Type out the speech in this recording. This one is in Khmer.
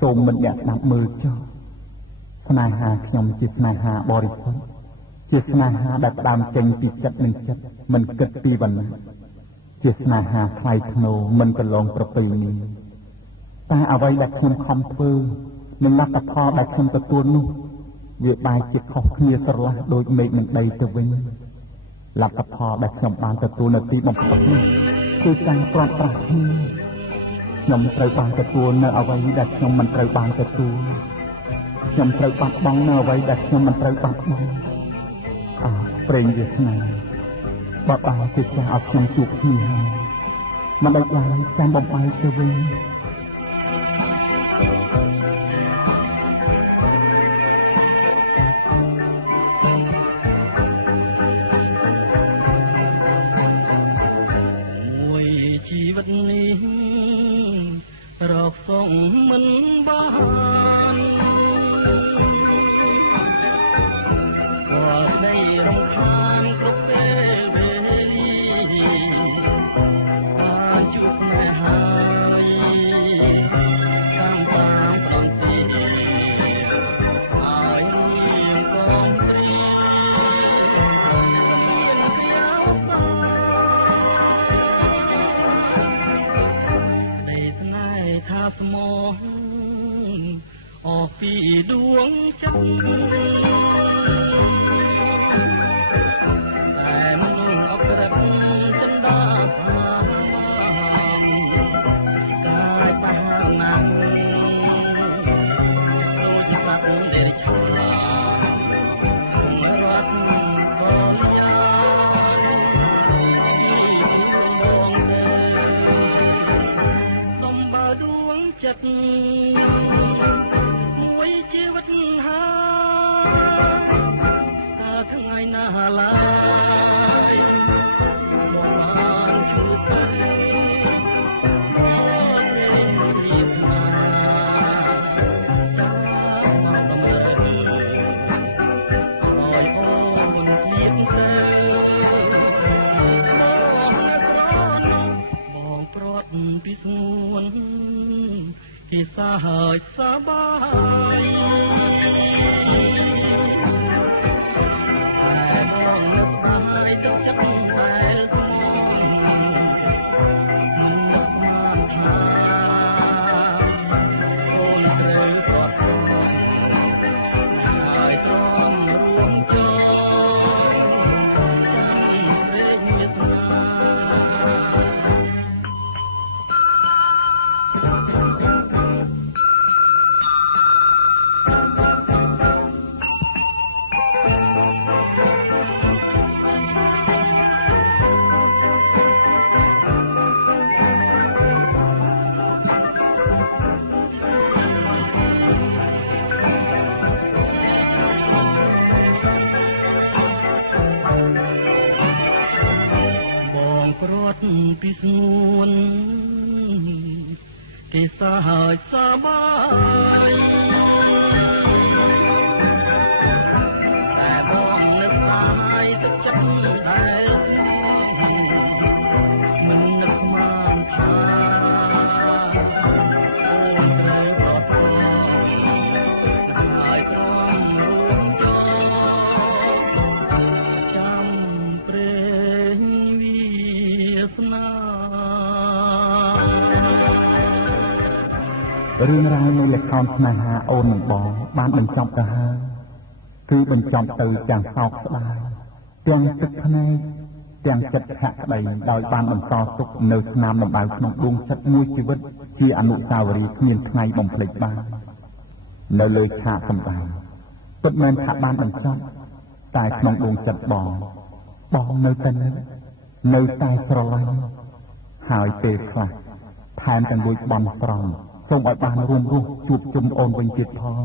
សូមមិនអ្នកស្ដាប់មើលចុះស្នេហាខ្ញុំជាស្នេហាបរិសុទ្ធជាស្នេហាដែលផ្ដើមចេញពីចិត្តនិងចិត្តមិនគិតពីវណ្ណៈជាស្នេហាថ្លៃថ្នូរមិនកន្លងប្រពៃណីតែអ្វីដែលខ្ញុំខំធ្វើនិងលទ្ធផលដែលខ្ញុំទទួលនោះវាបែរជាខុសគ្នាស្រឡះដូចមេឃនឹងដីទៅវិញលទ្ធផលដែលខ្ញុំបានទទួលនៅទីបំផុតនេះគឺការព្រាត់ប្រាសគ្នាខ្ញុំត្រូវបានទទួលនៅអ្វីដែលខ្ញុំមិនត្រូវបានទទួលខ្ញុំត្រូវបាត់បង់នៅអ្វីដែលខ្ញុំមិនត្រូវបាត់បង់ព្រេងវាស្នេហ៍បើបានជាចាស់ឲ្យខ្ញុំជួបគ្នាហើយមិនដេចឡើយចាំបំបែកទៅវិញជីវិតនេះរកសងមិនបានក៏ស្ដីរំខានគ្រប់ពេលវេលាបានជួបស្នេហាតាមប្រំទីហើយរៀងកងព្រាថាស្មោះអស់ពីដួងចិត្តតែមនុស្សអក្រិតចិន្តាថាកាយបាណាំដូចសត្វដែលឆារត់បលយាចិត្តមួយជីវិតហើយថ្ងៃណាឡើយបានជួបกันរៀបណាចាំមកមើលអើយអូនទៀតទៅបងព្រាត់ពីស្ងួនគេសាហើចសបាយតែបងនឹកបាយទឹកចិត្តតែមិននឹកបានថាអូនត្រូវគាត់ហើយទ្រាំរួមចូលចាំព្រេងញាតនាព្រាត់ពីស្ងួនគេសាហើចសបាយតែបងនឹកបាយទឹកចិត្តតែមិននឹកបានថាអូនត្រូវអត់ហើយព្រមរួមចូលចាំព្រេងរឿងរ៉ាវនៃល្ខោនស្នេហាអូននិងបងបានបញ្ចប់ទៅហើយគឺបញ្ចប់ទៅទាំងសោកស្ដាយទាំងទឹកភ្នែកទាំងចិត្តភក្តីដោយបានបន្សល់ទុកនៅស្នាមដំបៅក្នុងដួងចិត្តមួយជីវិតជាអនុស្សាវរីយ៍គ្មានថ្ងៃបំភ្លេចបាននៅលើឆាកសម្ដែងពិតមែនថាបានបញ្ចប់តែក្នុងដួងចិត្តបងនៅតែនៅតែស្រឡាញ់ហើយពេលខ្លះថែមទាំងលួចបន់ស្រន់សូមឲ្យបានរួមរស់ជួបជុំអូនវិញទៀតផង